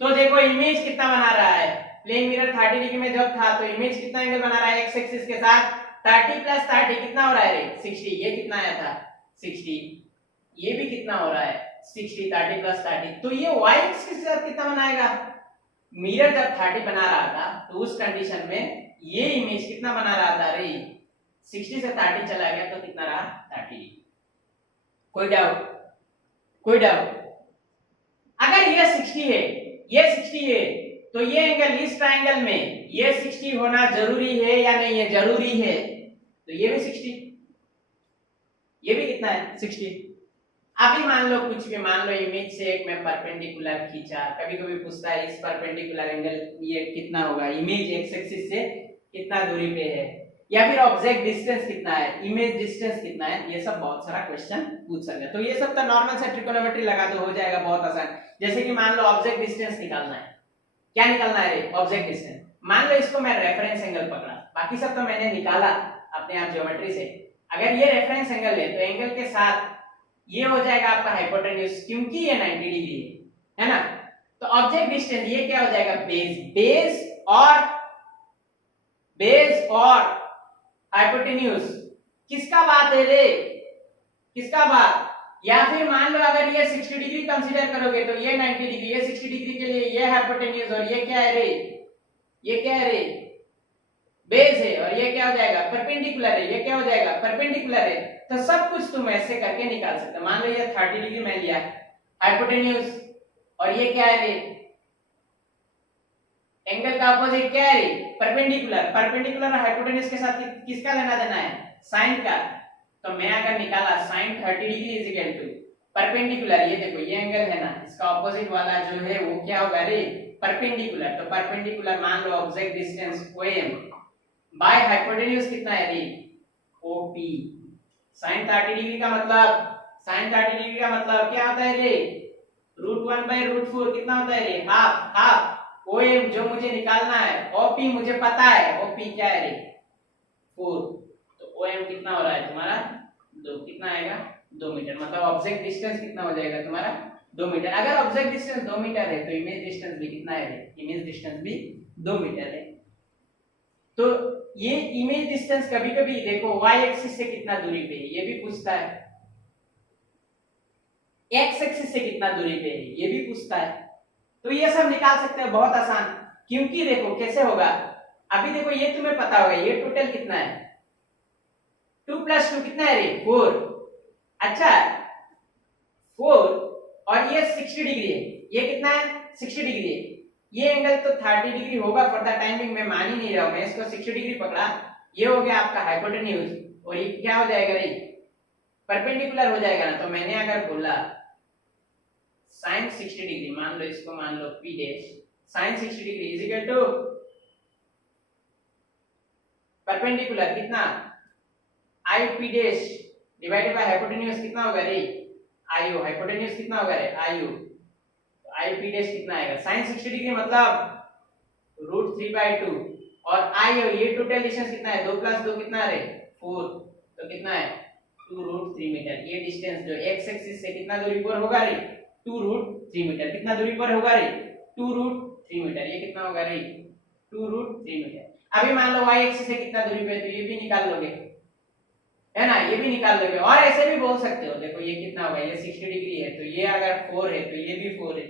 तो देखो इमेज कितना बना रहा है, प्लेन मिरर 30 डिग्री में जब था तो इमेज कितना एंगल बना रहा है एक्स एक्सिस के साथ, 30 प्लस 30 कितना हो रहा है रे, 60। ये कितना आया था, 60। ये भी कितना हो रहा है, 60, 30 प्लस 30। तो ये y एक्सिस के साथ कितना बनाएगा, मिरर जब 30 बना रहा था तो उस कंडीशन में ये इमेज कितना बना रहा था रे, 60 से 30 चला गया तो कितना रहा, 30। कोई डाउट। अगर ये 60 है, ये 60 है, तो ये एंगल इस ट्रायंगल में ये 60 होना जरूरी है या नहीं है, जरूरी है। तो ये भी 60, ये भी कितना है, 60। अभी मान लो कुछ भी, मान लो इमेज से एक मैं परपेंडिकुलर खींचा, कभी कभी पूछता है इस परपेंडिकुलर एंगल ये कितना होगा, इमेज एक्स एक्सिस से कितना दूरी पे है। या फिर ऑब्जेक्ट डिस्टेंस कितना है, इमेज डिस्टेंस कितना है, ये सब बहुत सारा क्वेश्चन पूछ सकते हैं। तो ये सब तो नॉर्मल से ट्रिगोनोमेट्री लगा दो, हो जाएगा बहुत आसान। जैसे कि मान लो ऑब्जेक्ट डिस्टेंस निकालना है, क्या निकालना है रे, ऑब्जेक्ट डिस्टेंस। मान लो इसको मैं रेफरेंस एंगल पकड़ा, बाकी सब तो मैंने निकाला अपने आप ज्योमेट्री से। अगर ये रेफरेंस एंगल है तो एंगल के साथ ये हो जाएगा आपका हाइपोटेन्यूज, क्योंकि ये 90 डिग्री है ना। तो ऑब्जेक्ट डिस्टेंस ये क्या हो जाएगा, बेस और हाइपोटेन्यूज। किसका बात है रे, किसका बात। या फिर मान लो अगर ये 60 डिग्री कंसीडर करोगे तो ये 90 डिग्री, ये 60 डिग्री के लिए ये हाइपोटेन्यूज, और ये क्या है रे, ये क्या है रे, बेस है, और ये क्या हो जाएगा, परपेंडिकुलर है, ये क्या हो जाएगा, परपेंडिकुलर है। तो सब कुछ तुम ऐसे करके निकाल सकते हो। मान लो ये 30 डिग्री मैं लिया हाइपोटेन्यूज, और ये क्या है रे, एंगल का अपोजिट क्या है रे, परपेंडिकुलर। परपेंडिकुलर हाइपोटेन्यूज के साथ किसका लेना देना है, साइन का। तो मैं अगर निकाला sin 30 degree is equal to perpendicular, ये देखो ये एंगल है ना, इसका ऑपोजिट वाला जो है वो क्या होगा रे, परपेंडिकुलर। तो परपेंडिकुलर मान लो object distance OM by hypotenuse कितना है रे, OP। sin 30 डिग्री का मतलब, sin 30 डिग्री का मतलब क्या होता है रे, √1/√4 कितना होता है रे, हाफ। OM जो मुझे निकालना है, OP मुझे पता है, OP क्या है रे, 4। तो OM कितना हो रहा है तुम्हारा 2, कितना आएगा 2 मीटर। मतलब ऑब्जेक्ट डिस्टेंस कितना हो जाएगा तुम्हारा 2 मीटर। अगर ऑब्जेक्ट डिस्टेंस 2 मीटर है तो इमेज डिस्टेंस भी कितना है, इमेज डिस्टेंस भी 2 मीटर है। तो ये इमेज डिस्टेंस कभी कभी देखो y एक्सिस से कितना दूरी पे है ये भी पूछता है, x एक्सिस से कितना दूरी पे है ये भी पूछता है। तो ये सब निकाल सकते हैं बहुत आसान। क्योंकि देखो कैसे होगा, अभी देखो ये तुम्हें पता होगा ये टोटल कितना है, 2 + 2 कितना है रे, 4। अच्छा 4, और ये 60 डिग्री है, ये कितना है 60 डिग्री है। ये एंगल तो 30 डिग्री होगा फॉर द टाइमिंग, मैं मान ही नहीं रहा हूं, मैं इसको 60 डिग्री पकड़ा, ये हो गया आपका हाइपोटेन्यूज, और ये क्या हो जाएगा रे, परपेंडिकुलर हो जाएगा ना। तो मैंने अगर बोला sin 60 डिग्री, मान लो इसको मान लो P dash, sin 60 degree is equal to perpendicular कितना IP dash divided by hypotenuse कितना होगा रे, IO। हाइपोटेन्यूज कितना होगा रे, IO। तो IP डैश कितना आएगा, sin 60 डिग्री मतलब √3/2, और IO ये टोटल डिस्टेंस कितना है, 2 + 2 कितना रे, 4। तो कितना है 2√3 मीटर। ये डिस्टेंस जो x एक्सिस से कितना दूरी पर होगा रे, 2√3 मीटर। कितना दूरी पर होगा रे, 2√3 मीटर। ये कितना होगा रे, 2√3 मीटर। अभी मान लो y एक्सिस से कितना दूरी पे है, तो ये भी निकाल लोगे है ना, ये भी निकाल लोगे। और ऐसे भी बोल सकते हो, देखो ये कितना होगा, ये 60 डिग्री है, तो ये अगर 4 है तो ये भी 4 है,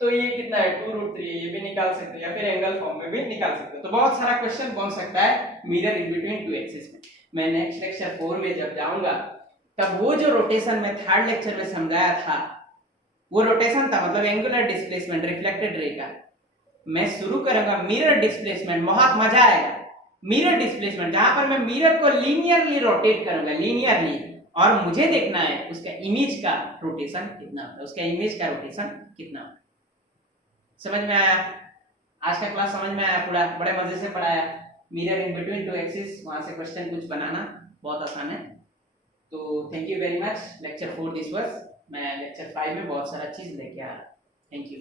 तो ये कितना है 2√3 है, ये भी निकाल सकते हो, या फिर एंगल फॉर्म में भी निकाल सकते हो। तो बहुत सारा क्वेश्चन बन सकता है mirror in between two axis में। मैं नेक्स्ट लेक्चर 4 में जब जाऊंगा तब वो जो रोटेशन में थर्ड लेक्चर में समझाया था, वो रोटेशन था मतलब एंगुलर डिस्प्लेसमेंट रिफ्लेक्टेड रे का, मैं शुरू करूंगा मिरर डिस्प्लेसमेंट। बहुत मजा आएगा मिरर डिस्प्लेसमेंट, जहां पर मैं मिरर को लीनियरली रोटेट करूंगा, लीनियरली, और मुझे देखना है उसका इमेज का रोटेशन कितना होता है, उसका इमेज का रोटेशन कितना होता है। समझ में आया, आज का क्लास समझ में आया पूरा, बड़े मजे से पढ़ाया। Mirror in between two axis, वहां से क्वेश्चन कुछ बनाना बहुत आसान है। तो thank you very much. Lecture 4 this was, मैं लेक्चर 5 में बहुत सारा चीज लेके आ रहा। Thank you.